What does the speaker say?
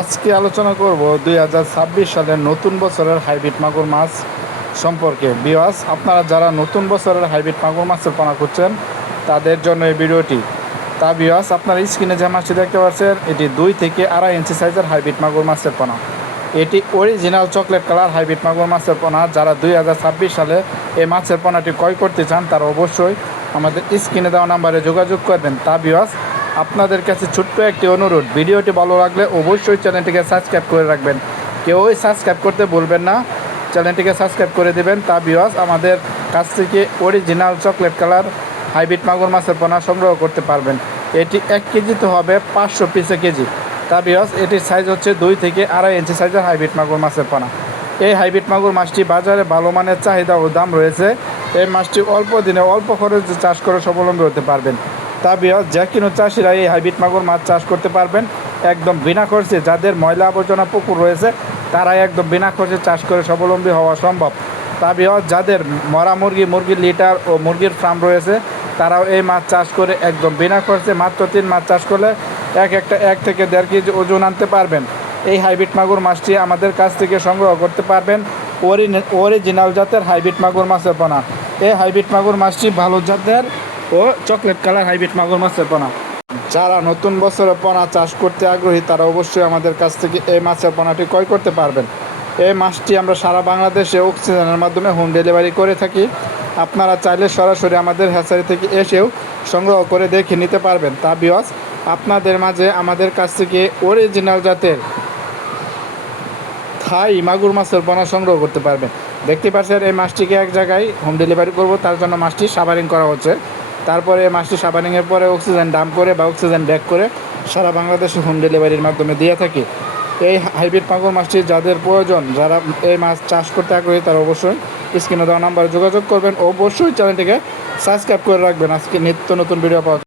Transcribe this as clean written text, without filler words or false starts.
আজকে আলোচনা করব 2026 সালের নতুন বছরের হাইব্রিড মাগুর মাছ সম্পর্কে। বিওয়াস, আপনারা যারা নতুন বছরের হাইব্রিড মাগুর মাছের পোনা করছেন তাদের জন্য এই ভিডিওটি। তা বিওয়াস, আপনারা স্ক্রিনে যে মাছটি দেখতে পাচ্ছেন এটি 2 থেকে 2.5 ইঞ্চি সাইজের হাইব্রিড মাগুর মাছের পোনা। এটি অরিজিনাল চকলেট কালার হাইব্রিড মাগুর মাছের পোনা। যারা 2026 সালে এই মাছের পোনাটি ক্রয় করতে চান তারা অবশ্যই আমাদের স্ক্রিনে দেওয়া নাম্বারে যোগাযোগ করবেন। তা বিওয়াস, আপনাদের কাছে ছোট্ট একটি অনুরোধ, ভিডিওটি ভালো লাগলে অবশ্যই চ্যানেলটিকে সাবস্ক্রাইব করে রাখবেন। কেউই সাবস্ক্রাইব করতে ভুলবেন না, চ্যানেলটিকে সাবস্ক্রাইব করে দেবেন। তা বিওয়াস, আমাদের কাছ থেকে অরিজিনাল চকলেট কালার হাইব্রিড মাগুর মাছের পোনা সংগ্রহ করতে পারবেন। এটি 1 কেজিতে হবে 500 পিসে কেজি। তা বিওয়াস, এটির সাইজ হচ্ছে 2 থেকে 2.5 ইঞ্চি সাইজের হাইব্রিড মাগুর মাছের পোনা। এই হাইব্রিড মাগুর মাছটি বাজারে ভালো মানের চাহিদা ও দাম রয়েছে। এই মাছটি অল্প দিনে অল্প খরচে চাষ করে স্বাবলম্বী হতে পারবেন। তা বিওয়াস, যে কোনো চাষিরা এই হাইব্রিড মাগুর মাছ চাষ করতে পারবেন একদম বিনা খরচে। যাদের ময়লা আবর্জনা পুকুর রয়েছে তারাই একদম বিনা খরচে চাষ করে স্বাবলম্বী হওয়া সম্ভব। তা বিওয়াস, যাদের মরা মুরগির লিটার ও মুরগির ফার্ম রয়েছে তারাও এই মাছ চাষ করে একদম বিনা খরচে মাত্র 3 মাছ চাষ করলে একটা 1 থেকে 1.5 কেজি ওজন আনতে পারবেন। এই হাইব্রিড মাগুর মাছটি আমাদের কাছ থেকে সংগ্রহ করতে পারবেন অরিজিনাল জাতের হাইব্রিড মাগুর মাছের পোনা। এই হাইব্রিড মাগুর মাছটি ভালো জাতের ও চকলেট কালার হাইব্রিড মাগুর মাছের পোনা। যারা নতুন বছরে পোনা চাষ করতে আগ্রহী তারা অবশ্যই আমাদের কাছ থেকে এই মাছের পোনাটি ক্রয় করতে পারবেন। এই মাছটি আমরা সারা বাংলাদেশে অক্সিজেনের মাধ্যমে হোম ডেলিভারি করে থাকি। আপনারা চাইলে সরাসরি আমাদের হ্যাচারি থেকে এসেও সংগ্রহ করে দেখে নিতে পারবেন। তা বিওয়াস, আপনাদের মাঝে আমাদের কাছ থেকে অরিজিনাল জাতের থাই মাগুর মাছের পোনা সংগ্রহ করতে পারবেন। দেখতে পাচ্ছেন এই মাছটিকে এক জায়গায় হোম ডেলিভারি করব, তার জন্য মাছটি সাবারিং করা হচ্ছে। তারপরে এই মাছটি সাবারিংয়ের পরে অক্সিজেন ডাম্প করে বা অক্সিজেন ব্যাক করে সারা বাংলাদেশে হোম ডেলিভারির মাধ্যমে দিয়ে থাকি। এই হাইব্রিড মাগুর মাছটি যাদের প্রয়োজন, যারা এই মাছ চাষ করতে আগ্রহী তারা অবশ্যই স্ক্রিনে দেওয়া নাম্বারে যোগাযোগ করবেন। অবশ্যই চ্যানেলটিকে সাবস্ক্রাইব করে রাখবেন আজকে নিত্য নতুন ভিডিও পাওয়া।